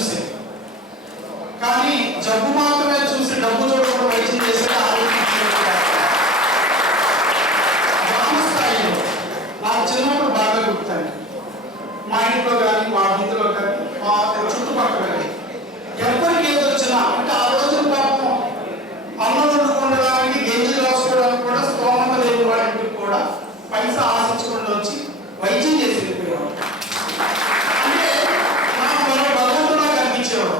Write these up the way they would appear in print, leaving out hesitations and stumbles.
చూసేది. కానీ జబ్బు మాత్రమే చూసి డబ్బు చూడకుండా వైద్యం చేసే గ్రామ స్థాయిలో నాకు చిన్నప్పుడు బాగా గుర్తాను. మా ఇంట్లో కానీ మా వీధిలో కానీ మా చుట్టుపక్కల కానీ ఎవరికి ఏది వచ్చినా అంటే ఆ రోజున పాపం అన్నం వండుకోవడానికి గెంజి రాసుకోవడానికి కూడా స్తోమత లేని వాటికి కూడా పైసా ఆశించకుండా వచ్చి వైద్యం చేసి వెళ్ళిపోయేవాడు. అంటే నాకు మరో భగవంతుడా కనిపించేవాడు.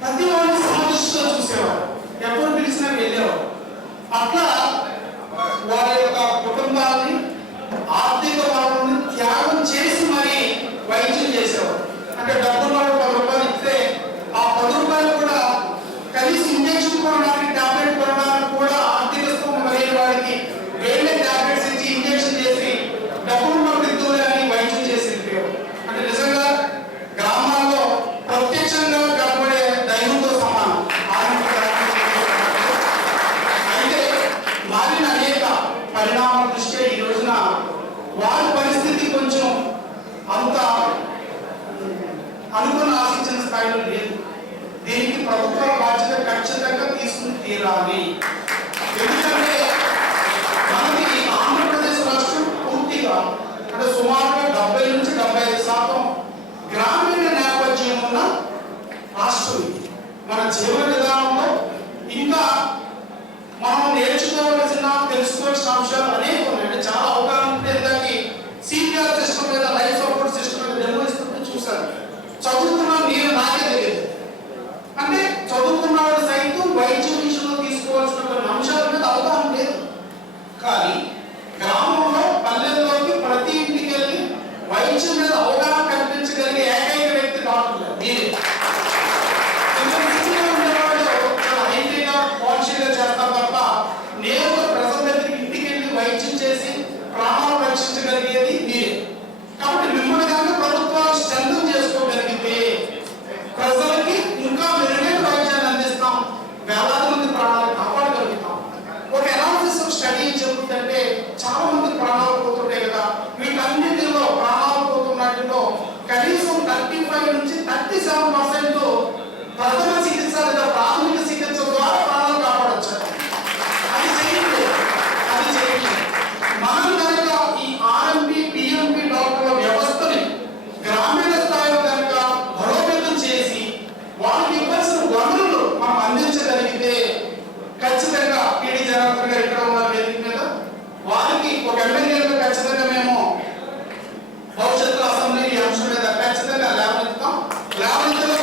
ప్రతి వాడిని సమదృష్టిలో చూసేవాడు. ఎవరు పిలిచినా వెళ్ళేవాడు. అట్లా వారి యొక్క కుటుంబాన్ని ఆర్థిక వనరుని త్యాగం చేసి మరి వైద్యం చేసేవాడు. అంటే డబ్బులు 10 రూపాయలు ఇస్తే ఆ 10 రూపాయలు కూడా కలిసి ఇంజక్షన్ కొనడానికి టాబ్లెట్ కొనడానికి కూడా ఆర్థిక స్థోమత లేని వాడికి వేరే టాబ్లెట్స్ ఇచ్చి ఇంజక్షన్ చేసి డబ్బులు ఇద్దులే అని వైద్యం చేసి అంటే నిజంగా గ్రామాల్లో ప్రత్యక్షంగా కనబడే దైవంతో సమానం. అయితే మారిన అనేక పరిణామాల దృష్ట్యా ఈ రోజున వారి పరిస్థితి కొంచెం అంత అనుకున్న ఆశించిన స్థాయిలో లేదు. దీనికి ప్రభుత్వ బాధ్యత ఖచ్చితంగా తీసుకుని తీరాలి. ఎందుకంటే మనకి ఆంధ్రప్రదేశ్ రాష్ట్రం పూర్తిగా అంటే సుమారుగా 70 నుంచి 75% గ్రామీణ నేపథ్యం ఉన్న రాష్ట్రం ఇది. మన జీవన విధానంలో ఇంకా మనం నేర్చుకోవాల్సిన తెలుసుకోవాల్సిన అంశాలు అనేక ఉన్నాయి. అంటే చాలా అవగాహన ఉంటే దానికి సీనియర్ సిస్టమ్ మీద లైఫ్ సపోర్ట్ సిస్టమ్ మీద డెమో ఇస్తుంటే చూశాను. చదువుకున్నా నేను నాకే తెలియదు. అంటే చదువుకున్నవాడు సైతం వైద్య విషయంలో తీసుకోవాల్సిన కొన్ని అంశాల మీద అవగాహన లేదు. కానీ గ్రామంలో పల్లెల్లోకి ప్రతి ఇంటికి వెళ్ళి వైద్యం మీద అవగాహన కల్పించగలిగే ఏకైక వ్యక్తి డాక్టర్ మీరే. ఉండేవాళ్ళు చాలా హైగా పాలసీగా చేస్తారు తప్ప నేను ప్రజల దగ్గరికి ఇంటికి వెళ్ళి వైద్యం చేసి ప్రాణాలు రక్షించగలిగేది మీరే. కాబట్టి మిమ్మల్ని కనుక ప్రభుత్వాలు స్ట్రెంథన్ చేసుకోగలిగితే ప్రజలకి ఇంకా మెరుగైన వైద్యాన్ని అందిస్తాం, వేలాది మంది ప్రాణాలు కాపాడగలుగుతాం. ఒక అనాలిసిస్ స్టడీ చెబుతుందంటే చాలా మంది ప్రాణాలు పోతుంటాయి కదా. వీటన్నిటిలో ప్రాణాలు పోతున్నట్లో కనీసం 35 నుంచి 37% ప్రథమ చికిత్స లేదా ప్రాథమిక చికిత్స ద్వారా ప్రాణాలు కాపాడవచ్చు. అది చేయండి. మనం కనుక ఈ ఆర్ఎంపీ పిఎంపీ డాక్టర్ల వ్యవస్థని గ్రామీణ స్థాయిలో కనుక బలోపేతం చేసి వాళ్ళకి ఇవ్వాల్సిన వనరులు మనం అందించగలిగితే ఖచ్చితంగా పీడి జనార్దన్ గారు ఇక్కడ ఉన్న వేదిక మీద వారికి ఒక ఎమ్మెల్యేగా ఖచ్చితంగా మేము భవిష్యత్తులో అసెంబ్లీ ఈ అంశం మీద ఖచ్చితంగా లేవనెత్తాం. లేవనెత్తలో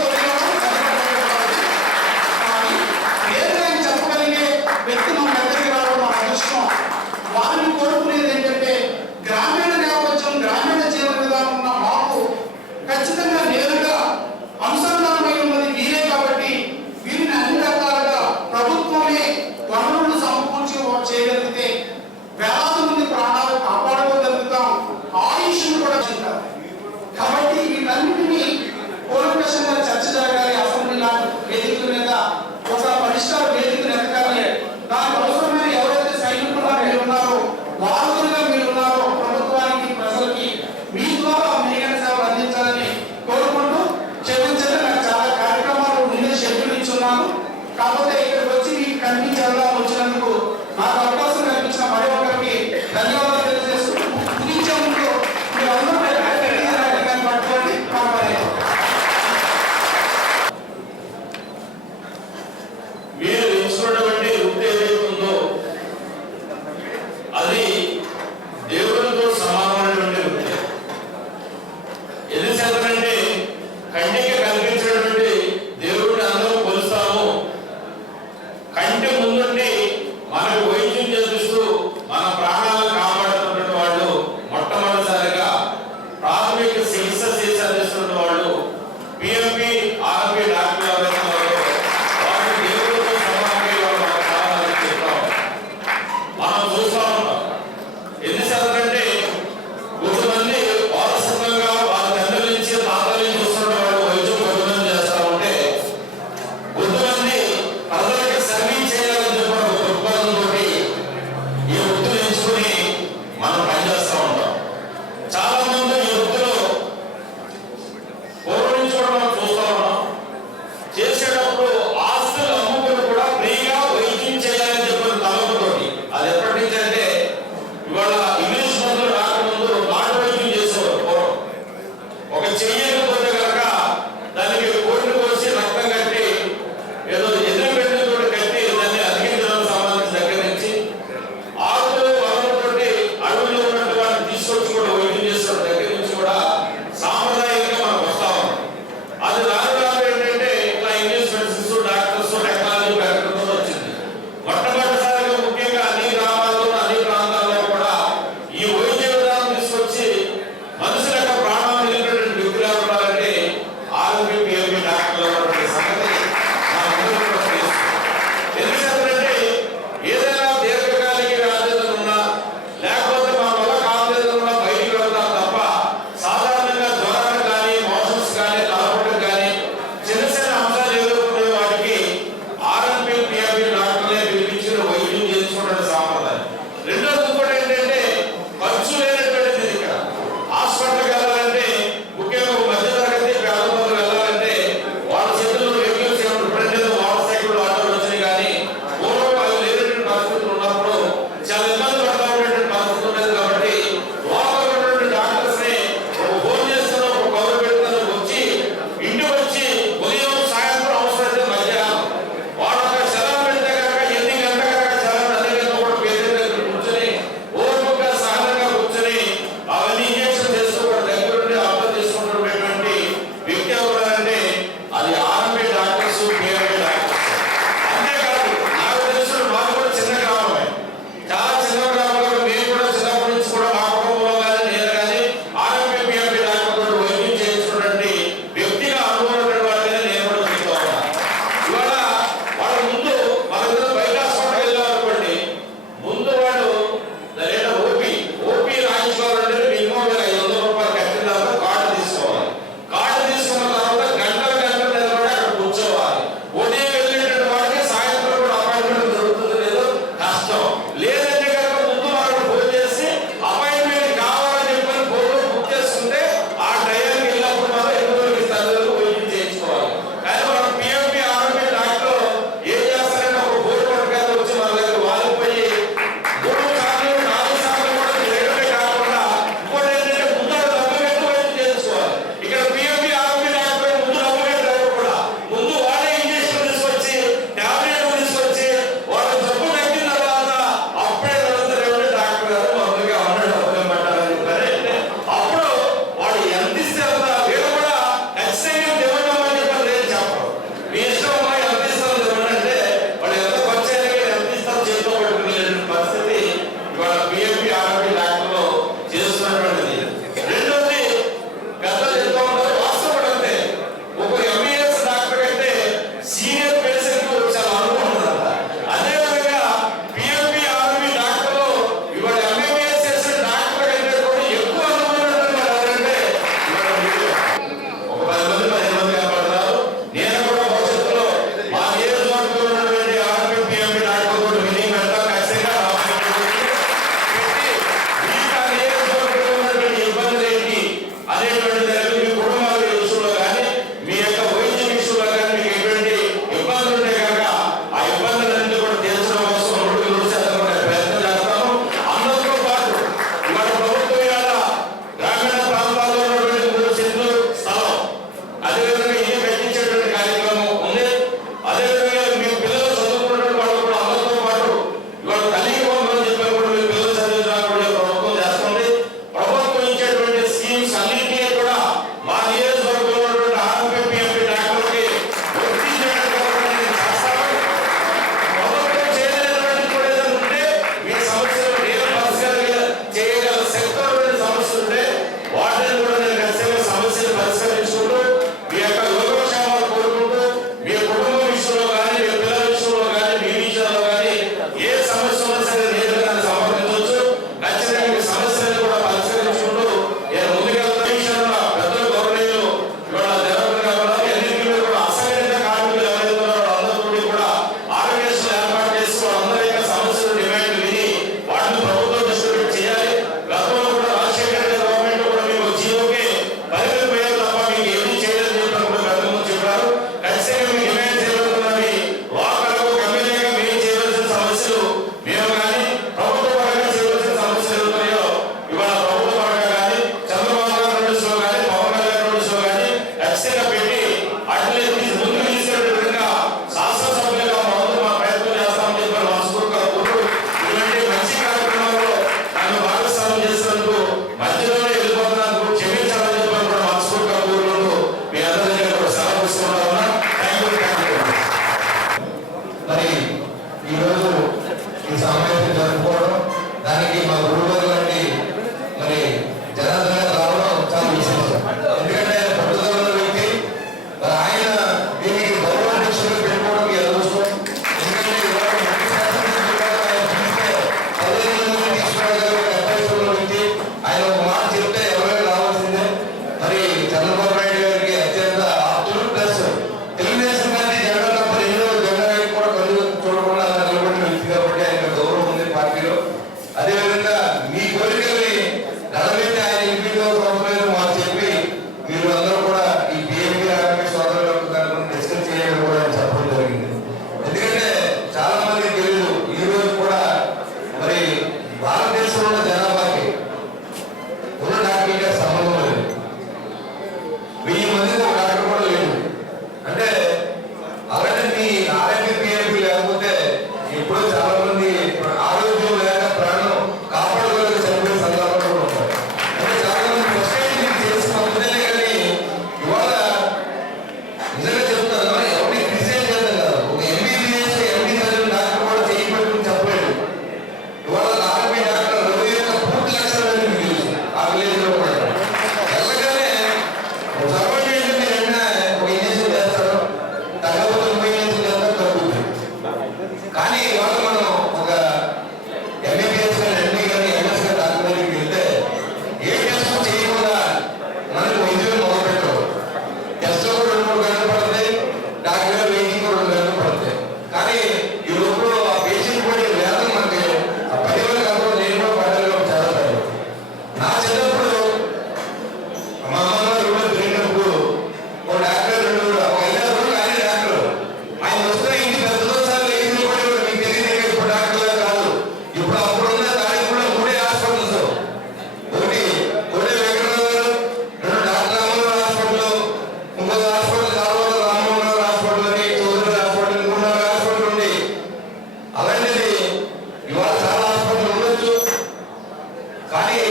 కానీ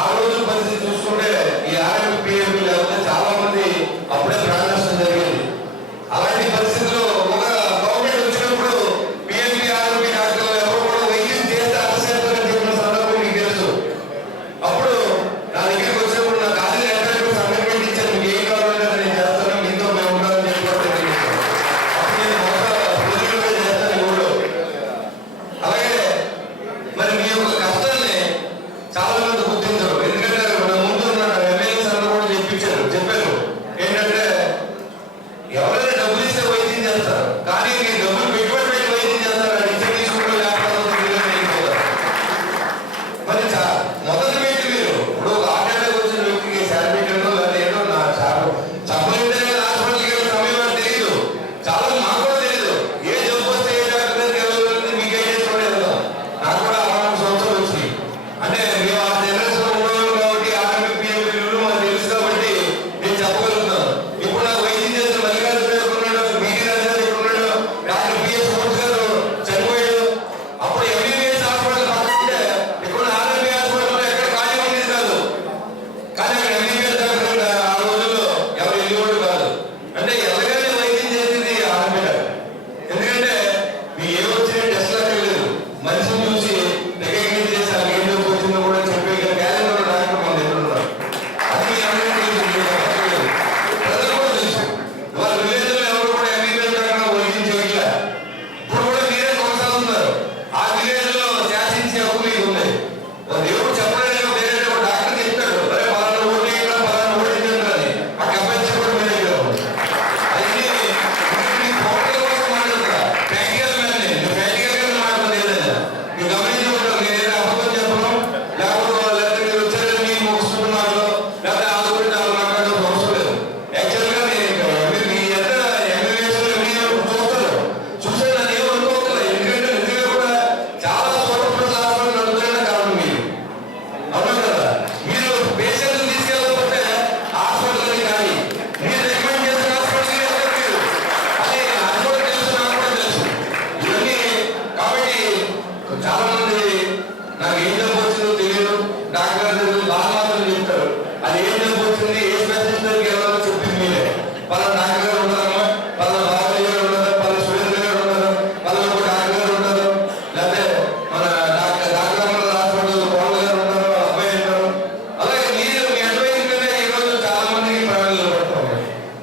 ఆ రోజు పరిస్థితి చూసుకుంటే ఈ ఆర్ఎంపీ పిఎంపీ లేకపోతే చాలా మంది అప్పుడే ప్రాణ నష్టం జరిగేది. అలాంటి పరిస్థితుల్లో ఒక గవర్నమెంట్ వచ్చినప్పుడు పిఎంపీ ఆర్ఎంపీ డాక్టర్లు ఎవరు కూడా వైద్యం చేస్తే అలసేస్తారని చెప్పిన సందర్భం మీకు తెలుసు. అప్పుడు నా దగ్గరికి వచ్చినప్పుడు నా కాలేజీ ఎక్కడ సంఘటన ఇచ్చాను, మీకు ఏం కావాలంటే నేను చేస్తాను, మీతో మేము ఉండాలని చెప్పి అప్పుడు నేను మొదట చేస్తాను ఊళ్ళో. అలాగే మరి మీ యొక్క కష్టాన్ని చాలా మంది గుర్తించరు. ఎందుకంటే మన ముందు ఉన్న ఎమ్మెల్యేస్ అందరూ కూడా చెప్పారు ఏంటంటే ఎవరైనా డబ్బులు ఇస్తే వైద్యం చేస్తారు, కానీ మీరు డబ్బులు పెట్టుబడి పెట్టి వైద్యం చేస్తారు. అది ఇచ్చే తీసుకుంటూ మరి మొదటి పెట్టి మీరు ఇప్పుడు ఒక ఆటోకి వచ్చిన వ్యక్తికి శాలరీ పెట్టడం లేదా ఏదో నా చెప్పలేదే హాస్పిటల్కి వెళ్ళిన సమయం అని తెలియదు. చాలా మాకు కూడా తెలియదు. ఏ జబ్బు వస్తే ఏ డాక్టర్ దగ్గరికి వెళ్ళాలని మీకు ఏం చేసుకుని వెళ్తాం. నాకు కూడా 6 సంవత్సరాలు వచ్చినాయి. అంటే మేము ఆ జనరేషన్ ఉన్నాం కాబట్టి ఆర్ఎంపీ మాకు తెలుసు కాబట్టి నేను చెప్పగలుగుతాను. ఇప్పుడు నాకు వైద్యం చేసిన మల్లికార్జున ఉన్నాడు, బీటీ రాజా ఉన్నాడు, డాక్టర్ పిఎస్ మోహన్ గారు చనిపోయాడు. అప్పుడు ఎంబీబీఎస్ హాస్పిటల్ పక్కనే ఇక్కడ ఆర్ఎంపీ హాస్పిటల్లో ఎక్కడ ఖాళీ ఉండేది కాదు. కానీ అక్కడ ఎంబీబీఎస్ డాక్టర్ ఆ రోజుల్లో ఎవరు వెళ్ళేవాళ్ళు కాదు. అంటే ఎలాగైనా వైద్యం చేసేది ఆర్ఎంపీ డాక్టర్. ఎందుకంటే మీకు ఏ వచ్చిన టెస్ట్ లేదు, మనిషిని చూసి రికగ్నైజ్ చేసి అది ఏం జబ్బు వచ్చిందో కూడా చెప్పే క్యాలెండర్ డాక్టర్ మన దగ్గర ఉన్నారు. అది మీ అందరికీ తెలుసు, ప్రజలు కూడా తెలుసు. వాళ్ళ విలేజ్లో ఎవరు కూడా ఎంబీబీఎస్ డాక్టర్ వైద్యం చేయట్లే. ఇప్పుడు కూడా మీరే కొనసాగుతున్నారు. ఆ విలేజ్ లో శాసించే హక్కు మీకు ఉంది. దేవుడు చెప్పలేదు, వేరే డాక్టర్ చెప్తాడు, అరే పలానా ఓటు వేయడం, పలానా ఓటు వేయడం అని. ఆ అబ్బాయి చెప్పడం మీ దగ్గర ఉంది. అది మీ ఫోటోల కోసం మాట్లాడుతున్నా, ప్రాక్టికల్ మ్యాన్ ప్రాక్టికల్ గా మాట్లాడలేదు. మీరు గమనించి ఉంటారు, నేను ఏదైనా అబద్ధం చెప్పడం లేకపోతే మీరు వచ్చారని మీరు మోసుకుంటున్నారు లేకపోతే ఆ గురించి అలా మాట్లాడడం అవసరం లేదు. యాక్చువల్ గా మీ ఎంత ఎంబీబీఎస్ చూస్తారు చూసే నన్ను ఏమో అనుకోవట్లేదు. ఎందుకంటే నిజంగా కూడా చాలా సూపర్ హాస్పిటల్ నడుపుతున్న కారణం మీరు. అవునా కదా? మీరు పేషెంట్ తీసుకెళ్ళకపోతే హాస్పిటల్ని కానీ మీరు రికమెండ్ చేసిన హాస్పిటల్కి వెళ్ళలేదు. అది అది కూడా తెలుసు, నాకు కూడా తెలుసు ఇవన్నీ. కాబట్టి చాలా మంది నాకు ఏం జబ్బు వచ్చిందో తెలియదు, డాక్టర్ గారు బాగా మాత్రం చెప్తారు. అది ఏం జబ్బు వచ్చింది, ఏ స్పెషలిస్ట్ దగ్గరికి వెళ్ళాలో చెప్పింది మీరే. పలానా డాక్టర్ గారు ఉంటారమ్మా, పలానా బాబాయ్ గారు ఉంటారు, పలానా సురేంద్ర గారు ఉంటారు, పలానా ఒక డాక్టర్ గారు ఉంటారు, లేకపోతే మన డాక్టర్ హాస్పిటల్ పవన్ గారు ఉంటారు, అబ్బాయి ఉంటారు. అలాగే మీరు మీ అడ్వైజ్ మీద ఈరోజు చాలా మందికి ప్రాణాలు పడుతున్నారు.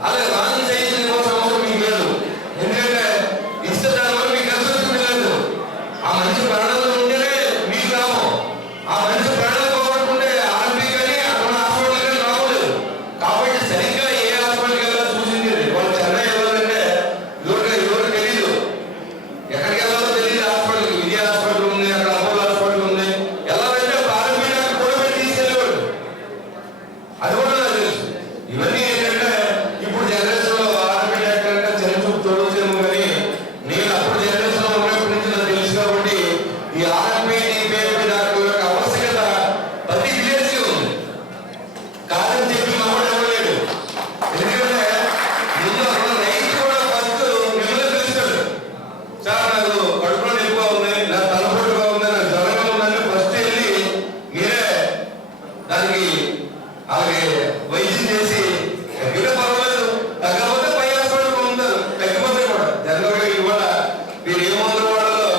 అలాగే రాంగ్ చేయించిన కోసం అవసరం మీకు లేదు. ఎందుకంటే ఇస్తే దానివల్ల మీకు కలిసి వచ్చింది లేదు. ఆ మనిషి ప్రాణాలు ఉంటేనే మీకు లాభం. ఆ మనిషి ప్రాణాలు పోగొట్టుకుంటే ఆర్ఎంపీ కానీ అక్కడ హాస్పిటల్ కానీ రావలేదు. కాబట్టి సరిగ్గా ఏ హాస్పిటల్కి వెళ్ళాలో చూసింది. వాళ్ళు చెన్నై వెళ్ళాలంటే ఎవరికి తెలీదు, ఎక్కడికి వెళ్ళాలో తెలియదు. హాస్పిటల్కి విజయ హాస్పిటల్ ఉంది, అక్కడ అపోలో హాస్పిటల్ ఉంది. వెళ్ళాలంటే ఆర్ఎంపీ డాక్టర్ కూడా పెట్టి తీసుకెళ్ళేవాడు. అది కూడా నాకు తెలుసు. ఇవన్నీ ఏంటంటే ఇప్పుడు జనరేషన్ లో ఆర్ఎంపీ డాక్టర్ అంటే చరిత్ర చూడవచ్చేమో కానీ నేను అప్పుడు జనరేషన్ లో ఉన్నప్పటి నుంచి నాకు తెలుసు. కాబట్టి ఈ ఆర్ఎంపీ పిఎంపీ డాక్టర్ యొక్క ఆవశ్యకత ప్రతి విలేజ్ కి ఉంది. కాదని చెప్పి మామూలు ఇవ్వలేడు. ఎందుకంటే ముందు అక్కడ రైతు కూడా ఫస్ట్ మిమ్మల్ని పిలుస్తాడు. సార్ నాకు కడుపులో నొప్పిగా ఉంది, నాకు తలపోటుగా ఉంది, నాకు జ్వరంగా ఉందని ఫస్ట్ వెళ్ళి మీరే దానికి అలాగే వైద్యం చేసి తగ్గితే పర్వాలేదు, తగ్గకపోతే పై హాస్పిటల్కి ఉంటారు. తగ్గిపోతే కూడా జనరల్గా ఇవాళ మీరు ఏ మందులు వాడాలో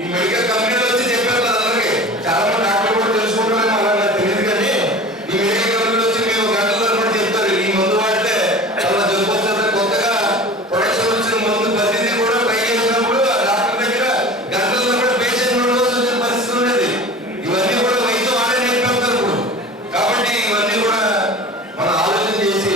ఈ మెడికల్ కంపెనీలు వచ్చి చెప్పారు కదా అందరికీ. చాలా మంది డాక్టర్లు కూడా తెలుసుకుంటారని అలా నాకు తెలియదు. కానీ ఈ మెడికల్ కంపెనీలు వచ్చి మేము గంటల కూడా చెప్తారు, ఈ మందు వాడితే చాలా జబ్బు వస్తుంది. కొత్తగా ప్రొడక్షన్ వచ్చిన మందు ప్రతిదీ కూడా ట్రై చేసినప్పుడు ఆ డాక్టర్ దగ్గర గంటల కూడా పేషెంట్ ఉండవలసి వచ్చిన పరిస్థితి ఉండేది. ఇవన్నీ కూడా వైద్యం ఆడే నేర్పిస్తారు ఇప్పుడు. కాబట్టి ఇవన్నీ కూడా మనం ఆలోచన చేసి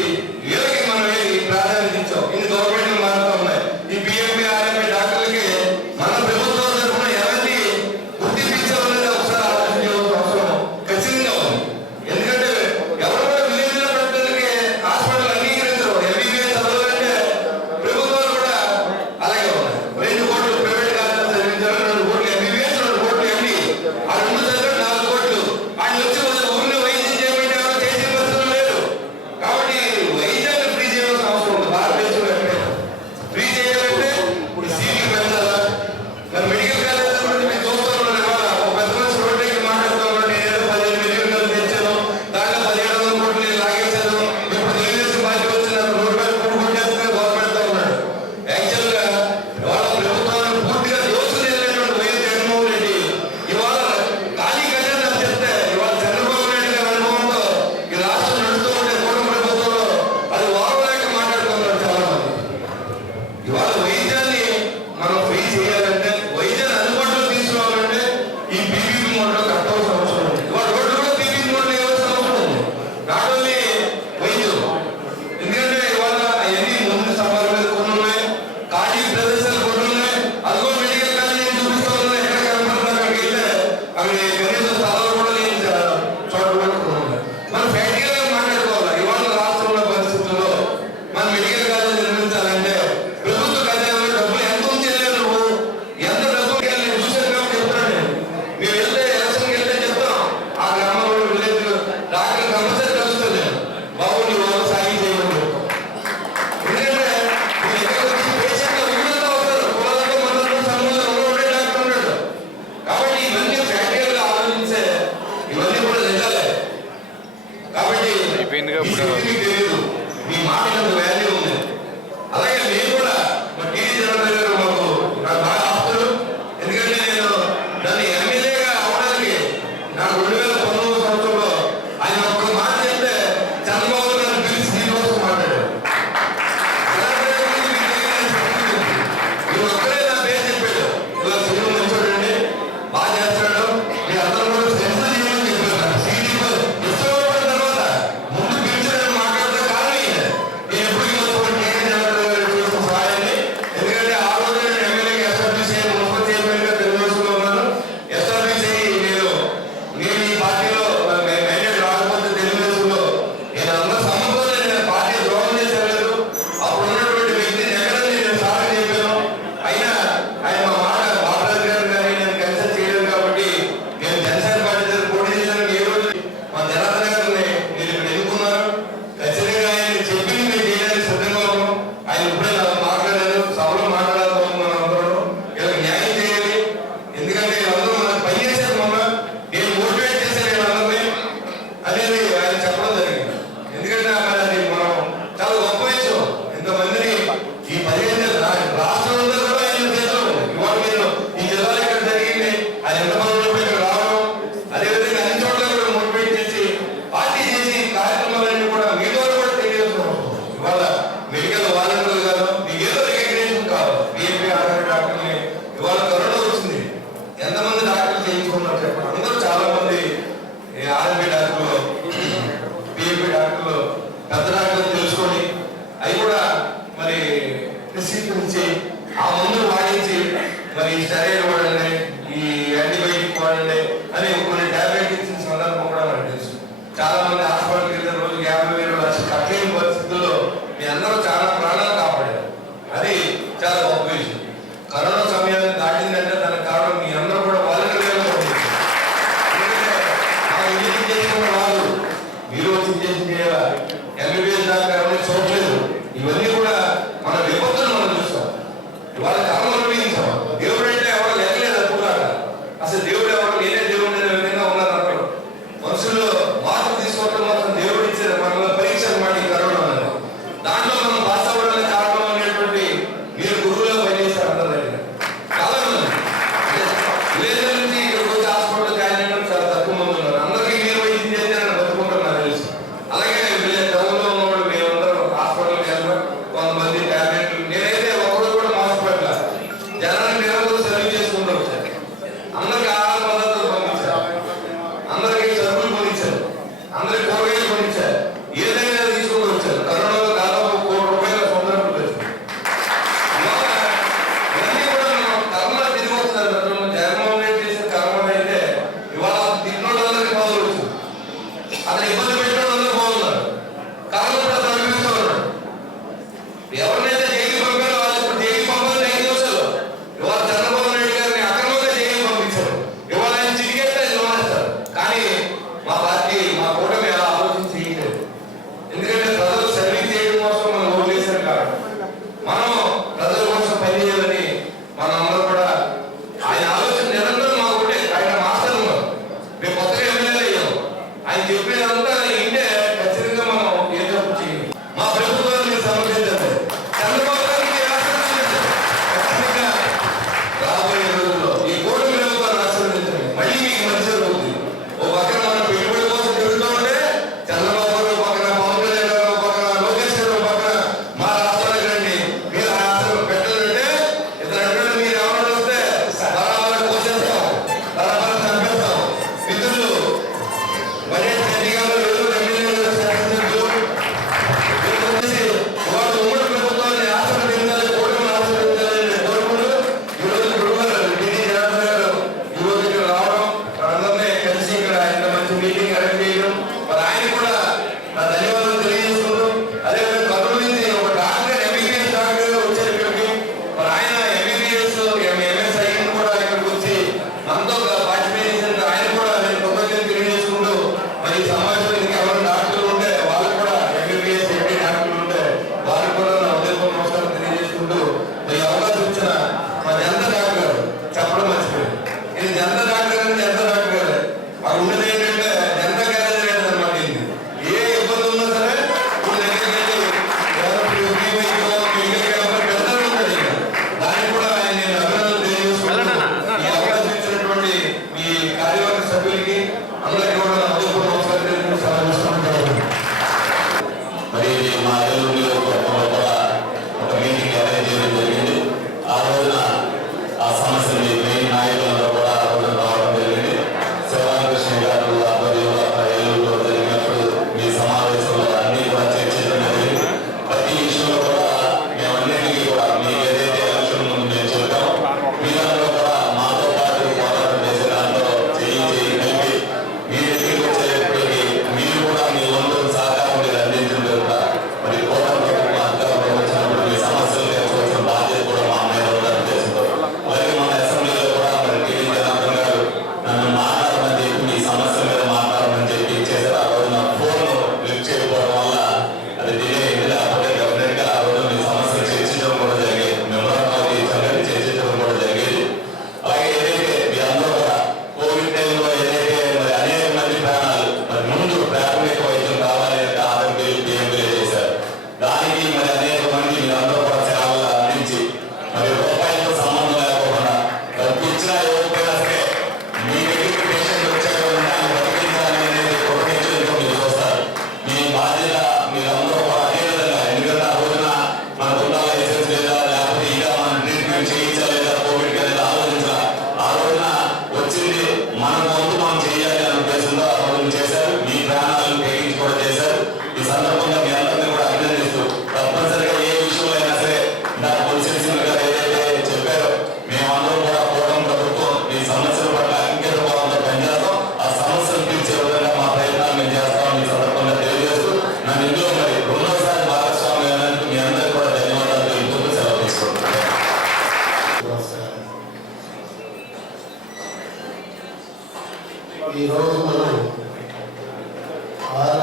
అయిపోయిందిగా మీ ఇప్పుడు. శక్తి మీకు తెలియదు, మీ మాటలకు వాల్యూ ఉంది. అలాగే మీరు కూడా మా టీడీ జనార్దన్ గారు నాకు బాగా ఆప్తులు. ఎందుకంటే నేను దాన్ని ఎమ్మెల్యేగా అవడానికి నాకు 2019 సంవత్సరంలో ఆయన ఒక్క మాట చెప్తే చంద్రబాబు గారిని పిలిచి దీనికోసం మాట్లాడారు. మీరు ఒక్కడే నా పేరు చెప్పాడు, ఇలా చెడు మంచోడండి, బాగా చేస్తాడు, మీరు అందరూ కూడా శ్రద్ధ చేయమని చెప్పారు. సీడీ ఇష్టపడిన తర్వాత ముందు పిలిచారని మాట్లాడితే కానీ నేను ఎప్పుడు చేసిన సహాయాన్ని. ఎందుకంటే ఆ రోజు నేను ఎమ్మెల్యేగా ఎస్ఆర్బీసీ మున్సిపల్ చైర్మన్గా తెలుగుదేశంలో ఉన్నాను. ఎస్ఆర్బీసీ నేను ఈ పార్టీలో మైండెడ్ రాకపోతే తెలుగుదేశంలో నేను అందరూ సమ్మతోనే నేను పార్టీ ద్రోహం చేసేలేదు. అప్పుడు ఉన్నటువంటి వ్యక్తిని ఎక్కడని నేను సాధన చెప్పాను. అయినా ఆయన మా మాట బాలరాజు గారు కానీ నేను కన్సల్ట్ చేయలేదు కాబట్టి నేను జనసేన పార్టీ దగ్గర పోటీ చేశాను. ఏ రోజు మా జనార్దన్ గారిని మీరు ఇక్కడ ఎన్నుకున్నారు, ఖచ్చితంగా ఆయన చెప్పింది మేము చేయడానికి సిద్ధంగా ఉన్నాం. ఆయన ఇప్పుడే నాకు మాట్లాడారు, సభలో మాట్లాడాలి, మనం అందరూ వీళ్ళకి న్యాయం చేయాలి. ఎందుకంటే వీళ్ళందరూ మనకు పనిచేశారు, నేను మోటివేట్ చేశాను వీళ్ళందరినీ అనేది ఆయన చెప్పడం జరిగింది. ఎందుకంటే మరి అది మనం చాలా గొప్ప విషయం. ఇంతమందిని ఈ 15 రాష్ట్రంలో కూడా ఆయన చేస్తాం. ఇవాళ మీరు ఈ జిల్లాలో ఇక్కడ జరిగింది, ఆయన ఎంతమంది ఇక్కడ రావడం, అదేవిధంగా అన్ని చోట్ల కూడా మోటివేట్ చేసి పార్టీ చేసి కార్యక్రమాలన్నీ కూడా మీ ద్వారా కూడా తెలియజేస్తున్నాం. ఇవాళ మెడికల్ వాలంటీర్లు కాదు, మీకు ఏదో రికగ్నేషన్ కావాలి. పిఎంపీ ఆర్ఆర్ డాక్టర్ని ఇవాళ కరోనా వచ్చింది, ఎంతమంది డాక్టర్లు చేయించుకున్నారు చెప్పండి. అందరూ చాలా మంది ఆర్ఎంపీ డాక్టర్లు, పిఎంపీ డాక్టర్లు, పెద్ద డాక్టర్లు తెలుసుకొని అవి కూడా మరి రిసీప్ట్ ఇచ్చి ఆ మందులు వాడించి మరి స్టెరాయిడ్ వాడండి, ఈ యాంటీబయాటిక్ వాడండి అని కొన్ని టాబ్లెట్ ఇచ్చిన సందర్భం కూడా మనకు తెలుసు. చాలా మంది హాస్పిటల్కి వెళ్ళిన రోజు 50,000 లక్షలు కట్టలేని పరిస్థితుల్లో మీ అందరూ చాలా ప్రాణాలు కాపాడారు. అది చాలా గొప్ప విషయం. కరోనా సమయాన్ని దాటిందంటే దానికి కారణం మీ అందరూ కూడా వాలంటీర్లుగా పనిచేశారు. ఎందుకంటే చేసుకున్న వాళ్ళు మీరు వచ్చి చేయాలా, ఎంబీబీఎస్ డాక్టర్ ఎవరిని చూడలేదు. ఇవన్నీ కూడా మన విపత్తులు మనం చూస్తాం. ఇవాళ కర్మ అనుభవించాం. దేవుడు అంటే ఎవరు లేకలేదు అనుకున్నారా? అసలు దేవుడు ఎవరు నేనే దేవుడు అనే విధంగా ఉన్నారు అన్నారు. మనుషుల్లో మార్పు తీసుకోవడం మాత్రం దేవుడు ఇచ్చారు. మనలో పరీక్ష అన్నమాట ఈ కరోనా అనేది. దాంట్లో మనం పాస్ అవ్వడానికి కారణం అనేటువంటి మీరు గురువులో పనిచేశారు అందరి దగ్గర. చాలా మంది విలేజ్ నుంచి ఇక్కడికి వచ్చి హాస్పిటల్ జాయిన్ అయ్యడం చాలా తక్కువ మంది ఉన్నారు. అందరికీ మీరు వైద్యం చేస్తే బతుకుంటారు నాకు తెలుసు. అలాగే విలేజ్ టౌన్లో ఉన్నవాళ్ళు మేమందరం హాస్పిటల్కి వెళ్ళాం. కొంతమంది టాబ్లెట్లు నేనైతే ఒకరోజు కూడా హాస్పిటల్ జనాన్ని నిరంతరం సర్వీస్ చేసుకుంటూ వచ్చాను. అందరికి ఆహార పదార్థాలు పంపించారు, అందరికీ సరుకులు పంపించారు, అందరికి కూరగాయలు పంపించారు, ఏదైనా తీసుకుంటూ వచ్చారు. కరోనాలో దాదాపు ₹1,00,00,000 సొంతం పెట్టారు. ఇవన్నీ కూడా మనం కర్మ తిరిగి వస్తారు. జగన్మోహన్ రెడ్డి చేసిన కర్మ అయితే ఇవాళ తిన్నోళ్ళందరికీ బాధలు వచ్చింది, అతను ఇబ్బంది పెట్టిన అందరూ బాగున్నారు. కర్మ కూడా అతను అనిపిస్తూ ఉన్నాడు. ఎవరినైతే జైలు పంపారో వాళ్ళు ఇప్పుడు జైలు పంపాలి 5 నిమిషాలు. ఇవాళ చంద్రబాబు నాయుడు గారిని అక్రమంగా జైలు పంపించారు. ఇవాళ ఆయన చిటికేస్తే లోనేస్తారు. కానీ మా పార్టీ మా కూటమి అలా ఆలోచన చేయలేదు. ఎందుకంటే ప్రజలు సర్వీస్ చేయడం కోసం మనం ఓట్లు వేసారు కాబట్టి మనం ప్రజల కోసం పనిచేయాలని మనం అందరూ కూడా ఆయన ఆలోచన నిరంతరం మాకు ఉంటే. ఆయన మాస్టర్ ఉన్నారు, మేము కొత్తగా ఎమ్మెల్యే అయ్యాం. ఆయన చెప్పేదంతా ఇంటే ఖచ్చితంగా మనం ఏ తప్పు చేయాలి. మా ప్రభుత్వాన్ని మీరు సమర్థించండి. చంద్రబాబు గారికి ఖచ్చితంగా రాబోయే రోజుల్లో ఈ కూటమి ప్రభుత్వాన్ని ఆశీర్వదించండి. మళ్ళీ మీకు మంచి జరుగుతుంది. ఓ పక్కన మనం పెట్టుబడి కోసం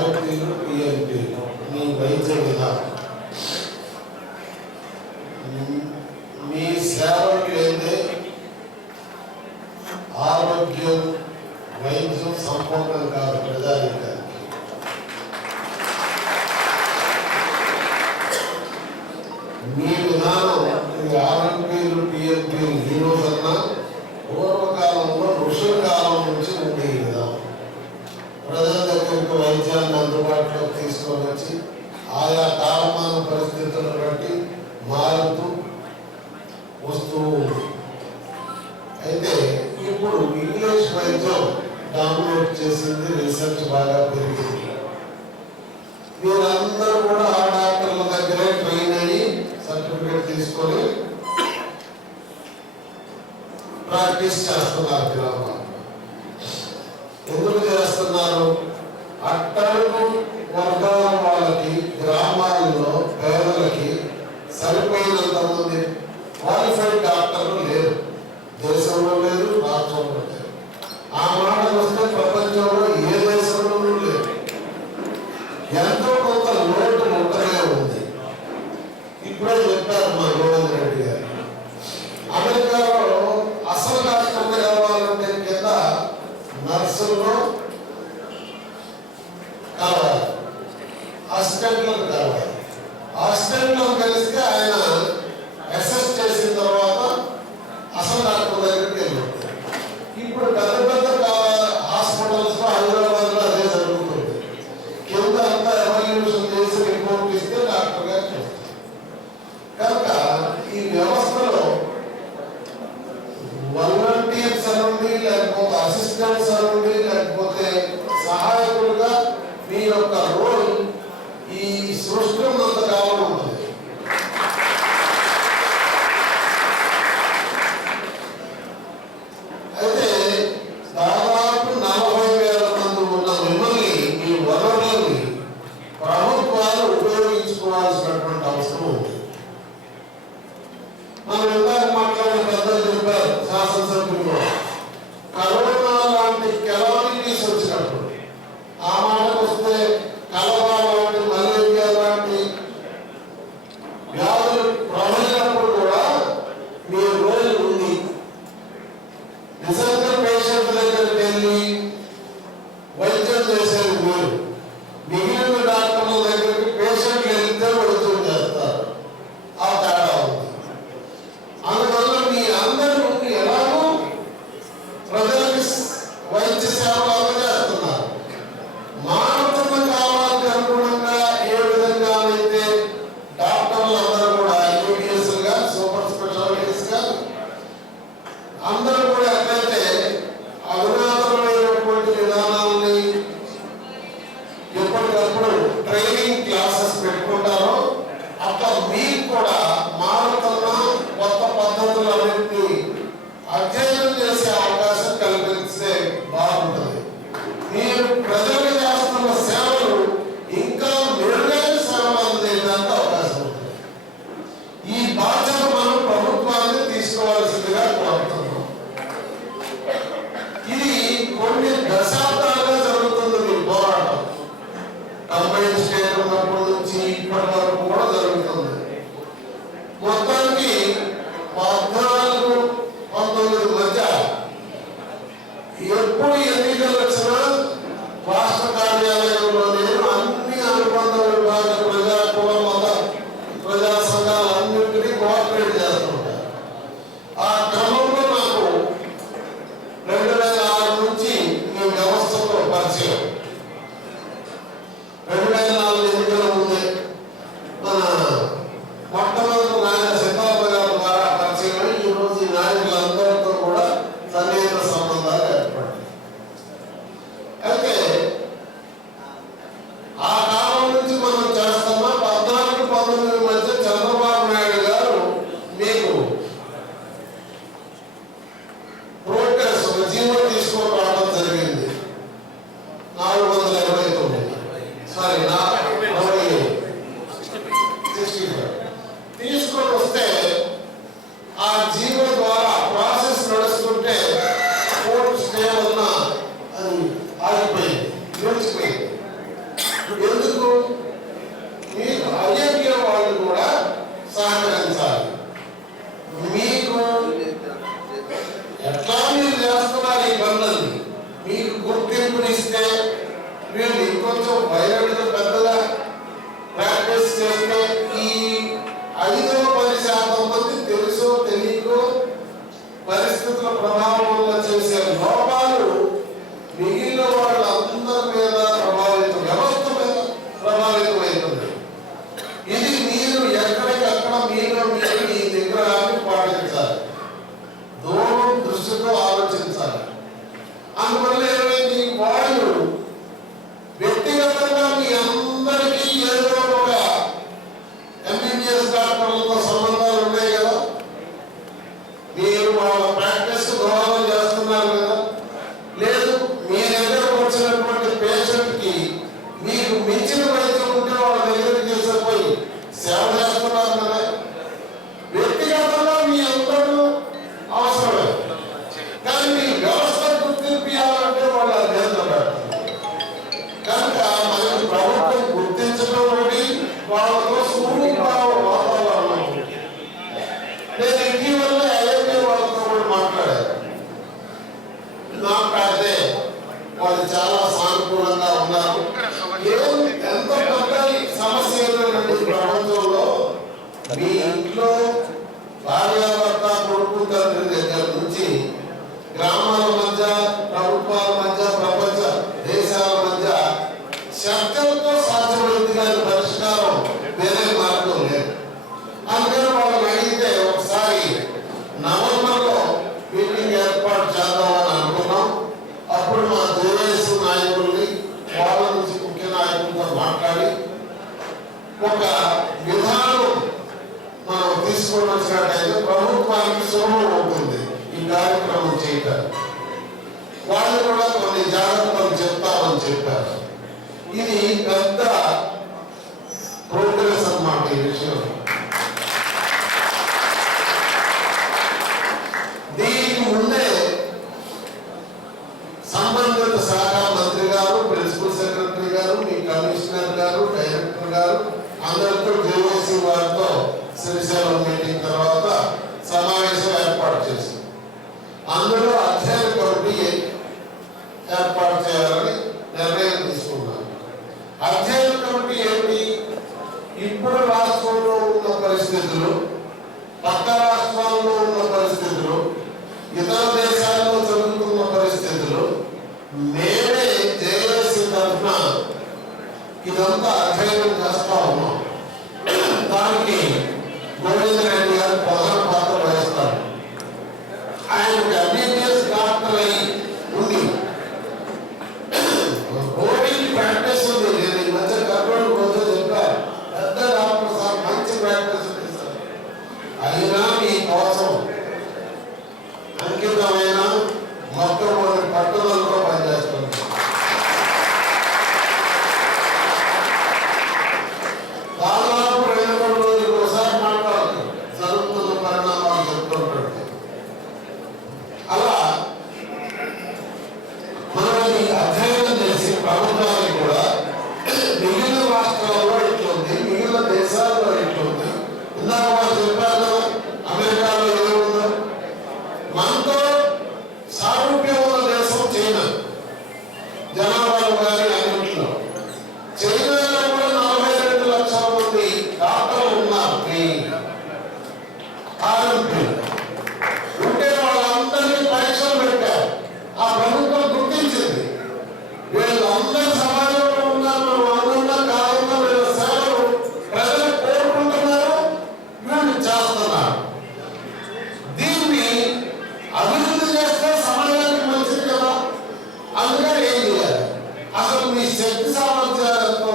ఆరోగ్యులు పిఎంపి మీ వైద్య విధానం మీ సేవలు లేదే ఆరోగ్యం వైద్యం సంపూర్ణం కాదు ప్రజాధికారికి. మీ విధానం ఈ ఆరోగ్యులు పిఎంపి ఈ రోజన్నా పూర్వకాలంలో ఋషుల కాలం నుంచి ఉండే ఈ విధానం ప్రజల దగ్గరకు వైద్యాన్ని అందుబాటులోకి తీసుకొని వచ్చి ఆయా కాలమాన పరిస్థితులను బట్టి మారుతూ వస్తూ ఉంది. అయితే ఇప్పుడు ఇంగ్లీష్ వైద్యం డామినేట్ చేసింది, రీసెర్చ్ బాగా పెరిగింది. మీరందరూ కూడా ఆ డాక్టర్ల దగ్గరే ట్రైన్ అయ్యి సర్టిఫికేట్ తీసుకొని ప్రాక్టీస్ చేస్తున్నారు గ్రామాల్లో. ఎందుకు చేస్తున్నారు? అట్టడుగు వర్గాల వాళ్ళకి గ్రామాల్లో పేదలకి సరిపోయినంత మంది క్వాలిఫైడ్ డాక్టర్లు లేరు, దేశంలో లేదు, రాష్ట్రంలో లేదు. ఆ మాట వస్తే ప్రపంచంలో ఏ దేశంలోనూ లేదు. ఎంతో కొంత లోటు ఉంటనే ఉంది. ఇప్పుడే చెప్పారు మా గోవింద్ రెడ్డి గారు, అమెరికాలో అసలు డాక్టర్లు కావాలంటే కింద నర్సుల్లో కావాలి, అసిస్టెంట్లకు కావాలి. అసిస్టెంట్లను కలిస్తే ఆయన అసెస్ చేసిన తర్వాత అసలు డాక్టర్ దగ్గరికి వెళ్ళిపోతారు. ఇప్పుడు పెద్ద పెద్ద హాస్పిటల్స్ లో హైదరాబాద్ లో అదే జరుగుతుంది. కింద అంతా ఎవల్యూషన్ చేసి రిపోర్ట్ ఇస్తే డాక్టర్ గారు చూస్తారు. కనుక ఈ వ్యవస్థలో వాలంటీర్స్ అనండి, లేకపోతే అసిస్టెంట్స్ అనండి, లేకపోతే సహాయకులుగా మీ యొక్క రోల్ ఈ సృష్టి ఉన్నంత కాలం ఉంటుంది. అయితే దాదాపు 40,000 మంది ఉన్న మిమ్మల్ని ఈ వనరులని ప్రభుత్వాలు ఉపయోగించుకోవాల్సినటువంటి అవసరం ఉంది. మనం ఇందాక మాట్లాడిన పెద్దలు చెప్పారు, శాసనసభ్యులు, కరోనా లాంటి కెలామిటీస్ వచ్చినప్పుడు, ఆ మాటకు వస్తే కలరా లాంటి, మలేరియా లాంటి వ్యాధులు ప్రబలినప్పుడు కూడా మీ రోజు ఉంది. నిజంగా పేషెంట్ దగ్గరికి వెళ్ళి వైద్యం చేసేది మీరు, మిగిలిన డాక్టర్ల దగ్గరికి పేషెంట్లు వెళ్తే వైద్యం చేస్తారు. ఆ తేడా ఉంది. అందువల్ల మీ అందరూ ఎలాగో ప్రజలకి వైద్య సేవలు అందజేస్తున్నారు. మారుతున్న కాలానికి అనుగుణంగా ఏ విధంగా అయితే డాక్టర్లు అందరూ కూడా ఎంబీబీఎస్ గా, సూపర్ స్పెషాలిటీస్ గా అందరూ కూడా ఎట్లయితే అధునాతనమైనటువంటి విధానాలని ఎప్పటికప్పుడు ట్రైనింగ్ క్లాసెస్ పెట్టుకుంటారో, అట్లా మీకు కూడా మారుతున్న కొత్త పద్ధతులన్నింటినీ అధ్యయనం చేసే అవకాశం కల్పిస్తే బాగుంటుంది. మీరు ప్రజలకు చేస్తున్న సేవలు ఇంకా మెరుగైన సేవలు అందేదానికి అవకాశం ఉంటుంది. ఈ బాధ్యత మనం ప్రభుత్వాన్ని తీసుకోవాల్సిందిగా కోరుతున్నాం. ఇది కొన్ని దశాబ్దాలుగా జరుగుతుంది మీ పోరాటం. కంబైన్ స్టేట్ ఉన్నప్పటి నుంచి ఇప్పటి వరకు కూడా జరుగుతుంది. మొత్తానికి 14-19 మధ్య ఎప్పుడు ఎన్నికలు వచ్చినా రాష్ట్ర కార్యాలయంలో నేను అన్ని అనుబంధ విభాగ ప్రజా కుల మత ప్రజా సంఘాలన్నింటినీ కోఆపరేట్ చేస్తుంటాను. ఆ క్రమంలో నాకు 2006 నుంచి ఈ వ్యవస్థతో పరిచయం. 2004 ఎన్నికల ముందే మన మొట్టమొదటి నాయన సిద్ధార్థ గారి ద్వారా పరిచయం. ఈ రోజు ఈ నాయకులందరితో కూడా సన్నిహిత సంబంధాలు ఏర్పడ్డాయి. అయితే ఆ కాలం నుంచి మనం చేస్తున్న 14-19 మధ్య చంద్రబాబు నాయుడు గారు మీకు ప్రోగ్రెస్ ఒక జీవో తీసుకొని రావడం జరిగింది. 429 సారీ 65 తీసుకొని వస్తే ఆ జీవో ద్వారా ప్రాసెస్ నడుస్తుంటే కోర్టు స్టే వలన అది ఆగిపోయింది, నిలిచిపోయింది. ఎందుకు? మీకు ఐఎంఏ వాళ్ళు కూడా సహకరించాలి. మీకు ఎట్లా మీరు చేస్తున్నారు ఈ పనులని మీకు గుర్తింపునిస్తే వీళ్ళు ఇంకొంచెం బయలుగా పెద్దగా ప్రాక్టీస్ చేస్తే ఈ 5-10% మంది తెలుసో తెలియకో పరిస్థితుల ప్రభావం వల్ల చేసే లోపాలు మిగిలిన వాళ్ళందరి మీద వ్యవస్థ మీద ప్రభావితమవుతుంది. ఇది మీరు ఎక్కడికక్కడ మీరు ఈ నిగ్రహాన్ని పాటించాలి, దూరం దృష్టితో ఆలోచించాలి. అందువల్ల ఏమైంది, వాళ్ళు వ్యక్తిగతంగా మీ అందరికీ ఏదో ఒక ఎంబీబీఎస్ డాక్టర్లతో సంబంధాలు ఉన్నాయి కదా, మీరు వాళ్ళ ప్రాక్టీస్ దోహదం చేస్తున్నారు కదా. లేదు, మీ దగ్గరకు వచ్చినటువంటి పేషెంట్ కి మీకు మించిన వైద్యం ఉంటే వాళ్ళ దగ్గరికి తీసుకుపోయి సేవ చేస్తున్నారు కదా. వ్యక్తిగతంగా మీ అందరూ అవసరమే, కానీ మీ వ్యవస్థ గుర్తింపాలంటే వాళ్ళు అభ్యంతరం పెడతారు. కనుక మనకి ప్రభుత్వం గుర్తించడం ఒకటి, వాళ్ళతో సుమూలభావ వాతావరణం. నేను ఇటీవల ఐఐటీ వాళ్ళతో కూడా మాట్లాడాను. మాట్లాడితే వాళ్ళు చాలా సానుకూలంగా ఉన్నారు. ఎంత పెద్ద సమస్య ఏంటంటే ప్రపంచంలో మీ ఇంట్లో భార్యాభర్త కొడుకు తండ్రి దగ్గర నుంచి గ్రామాల మధ్య, ప్రభుత్వాల మధ్య, ప్రపంచ దేశాల మధ్య చర్చలతో సాధ్యమైంది కానీ పరిష్కారం వేరే మార్గం లేదు. అందుకని వాళ్ళని అడిగితే ఒకసారి నవంబర్లో మీటింగ్ ఏర్పాటు చేద్దామని అనుకున్నాం. అప్పుడు మా జేఏఎస్ నాయకుల్ని, వాళ్ళ నుంచి ముఖ్య నాయకులతో మాట్లాడి ఒక విధానం మనం తీసుకొని వచ్చినట్టయితే ప్రభుత్వానికి సులభం ఉంటుంది ఈ కార్యక్రమం చేయటానికి. వాళ్ళు కూడా కొన్ని జాగ్రత్తలు చెప్తామని చెప్పారు. ఇది పెద్ద ప్రోగ్రెస్ అన్నమాట ఈ విషయం. దీనికి ముందే సంబంధిత శాఖ మంత్రి గారు, ప్రిన్సిపల్ సెక్రటరీ గారు, మీ కమిషనర్ గారు, డైరెక్టర్ గారు అందరితో జేఏసీ వారితో శ్రీశైలం మీటింగ్ తర్వాత సమావేశం ఏర్పాటు చేశారు. అందులో అధ్యయన కమిటీ ఏర్పాటు చేయాలని నిర్ణయం తీసుకున్నారు. అధ్యయన కమిటీ ఏంటి? ఇప్పుడు రాష్ట్రంలో ఉన్న పరిస్థితులు, పక్క రాష్ట్రాల్లో ఉన్న పరిస్థితులు, ఇతర దేశాల్లో జరుగుతున్న పరిస్థితులు మేమే జేఏసీ తరఫున ఇదంతా అధ్యయనం చేస్తా ఉన్నాం. దానికి గోవింద రెడ్డి గారు ప్రధాన పాత్ర వహిస్తారు. ఆయనకు ఎంబీబీఎస్ డాక్టర్ అయి ఉండి గోవింద్ ప్రాక్టీస్ ఉంది. నేను ఈ మధ్య కర్నూలు రోజు చెప్పారు, పెద్ద డాక్టర్ సార్ మంచి ప్రాక్టీస్ చేస్తారు. అయినా మీ కోసం అంకితమైన మొత్తం పట్టుదలతో పనిచేస్తుంది. దాదాపు 2-3 రోజులకు ఒకసారి మాట్లాడుతుంది, జరుగుతున్న పరిణామాలు చెప్తుంటాడు. అలా మనం ఈ అధ్యయనం చేసి ప్రభుత్వానికి కూడా మిగిలిన రాష్ట్రాల్లో ఇట్లుంది, మిగిలిన దేశాల్లో ఇట్లుంది. ఇందాక వాళ్ళు చెప్పారు అమెరికాలో ఏముందో, మనతో సారూప్యం ఉన్న దేశం చైనా. జనాభాలు కానీ అన్నింటిలో చైనాలో కూడా 42 లక్షల మంది డాక్టర్లు ఉన్నారు. ఉంటే వాళ్ళందరినీ పరీక్షలు పెట్టారు. ఆ ప్రభుత్వం గుర్తించింది, వీళ్ళందరూ సమాజంలో ఉన్నారు, మనం అనుకున్న కాలంలో వీళ్ళ సేవలు ప్రజలు కోరుకుంటున్నారు, వీళ్ళు చేస్తున్నారు. దీన్ని అభివృద్ధి చేస్తే సమాజానికి మంచిది కదా. అందుకని ఏం చేయాలి, అసలు మీ శక్తి సామర్థ్యాలతో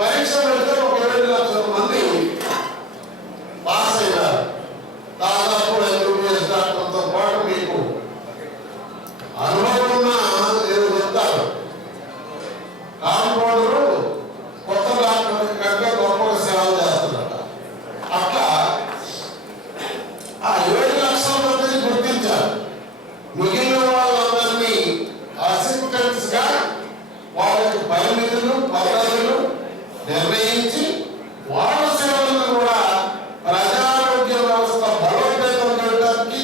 పరీక్ష పెడితే ఒక 7 లక్షల మంది పాస్ అయ్యారు. దాదాపు ఎంబీబీఎస్ డాక్టర్తో పాటు మీకు అనుభవం ఉన్న ఏదో చెప్తారు, కాంపౌండరు కొత్త డాక్టర్ కంటే గొప్పగా సేవలు చేస్తున్నారు. అట్లా ఆ 7 లక్షల మందిని గుర్తించారు. మిగిలిన వాళ్ళందరినీ అసిస్టెంట్స్ గా వాళ్ళకి పరిమితులు పద్ధతులు నిర్ణయించి వాళ్ళ సేవలను కూడా ప్రజారోగ్య వ్యవస్థ బలోపేతం చేయడానికి,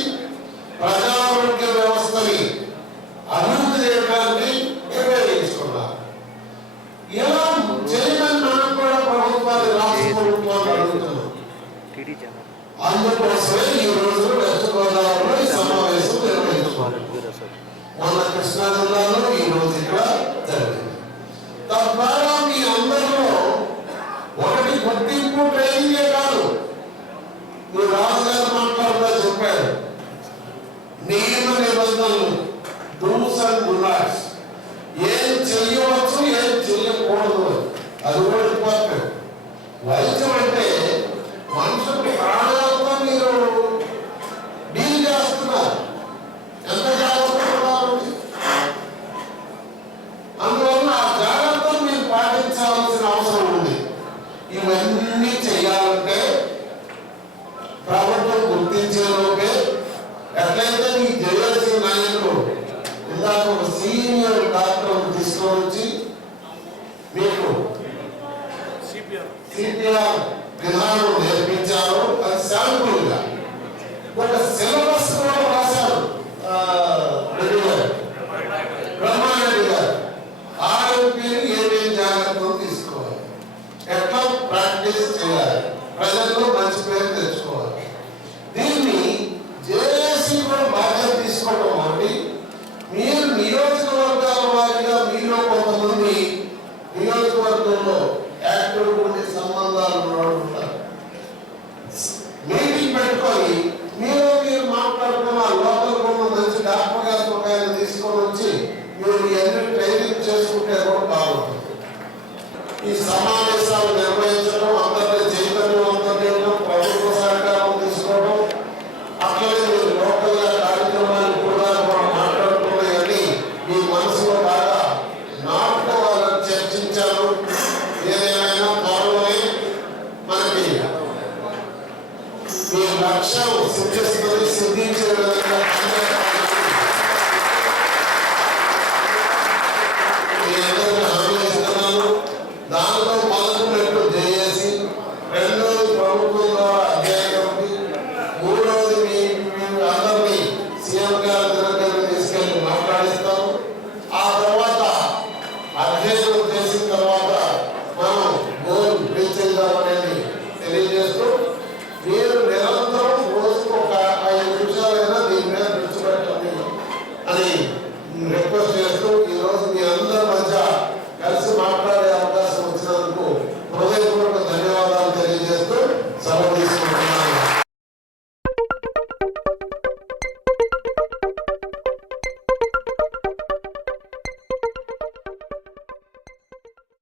ప్రజారోగ్య వ్యవస్థని అభివృద్ధి చేయడానికి ఉపయోగించుకున్నారు. ఇలా చేయమని మనం కూడా ప్రభుత్వాన్ని, రాష్ట్ర ప్రభుత్వాన్ని అడుగుతున్నాం. అందుకోసమే ఈ రోజు వెస్ట్ గోదావరిలో ఈ సమావేశం నిర్వహించుకోవాలి. మొన్న కృష్ణా జిల్లాలో ఈ రోజు ఇక్కడ జరిగింది. తద్వారా మీ అందరిలో ఒకటి గుర్తింపు ట్రైనింగే కాదు, మీరు రాజుగారు మాట్లాడుతూ చెప్పారు, నియమ నిబంధనలు, డూస్ అండ్ డూనాట్స్, ఏం చెయ్యవచ్చు ఏం చెయ్యకూడదు, అది కూడా ఇంపార్టెంట్. వైద్యం అంటే మనుషులకు ప్రాణాలతో మీరు డీల్ చేస్తున్నారు, ఎంత జాగ్రత్తలు. అందువల్ల ఆ జాగ్రత్తలు మీరు పాటించాల్సిన అవసరం ఉంది. ఇవన్నీ చేయాలంటే ప్రభుత్వం గుర్తించేలోపే ఎట్లయితే మీ జేఏసీ నాయకులు ఇందాక ఒక సీనియర్ డాక్టర్ తీసుకొని మీకు సిపిఆర్ విధానం నేర్పించారు. అది శాంపుల్గా ఒక సిలబస్ కూడా రాశారు బ్రహ్మారెడ్డి గారు. ఆరోగ్యాన్ని ఏమేమి జాగ్రత్తలు తీసుకోవాలి, ఎట్లా ప్రాక్టీస్ చేయాలి, ప్రజల్లో మంచి పేరు తెచ్చుకోవాలి. దీన్ని జేఏసీ కూడా బాధ్యత తీసుకోవడం ఒకటి. మీరు నియోజకవర్గాల వారిగా మీలో కొంతమంది నియోజకవర్గంలో యాక్టివ్ ఉండే సంబంధాలు ఉంటారు. మీటింగ్ పెట్టుకొని మీరు మాట్లాడుకున్న లోకల్ ఉన్న మంచి డాక్టర్ గారి ఉపయోగం తీసుకొని వచ్చి మీరు ఇవన్నీ ట్రైనింగ్ చేసుకుంటే కూడా బాగుంటుంది. ఈ సమావేశాలు నిర్వహించడం, అందరినీ చైతన్యవంతం, ప్రభుత్వ సహకారం తీసుకోవడం, అట్లనే మీరు లోకల్ గా కార్యక్రమాలు కూడా మాట్లాడుకున్నాయని మీ మనసులో బాగా నాటుకోవాలని చర్చించారు. ఏదేమైనా త్వరలోనే మనకి మీ లక్ష్యం సిద్ధించే విధంగా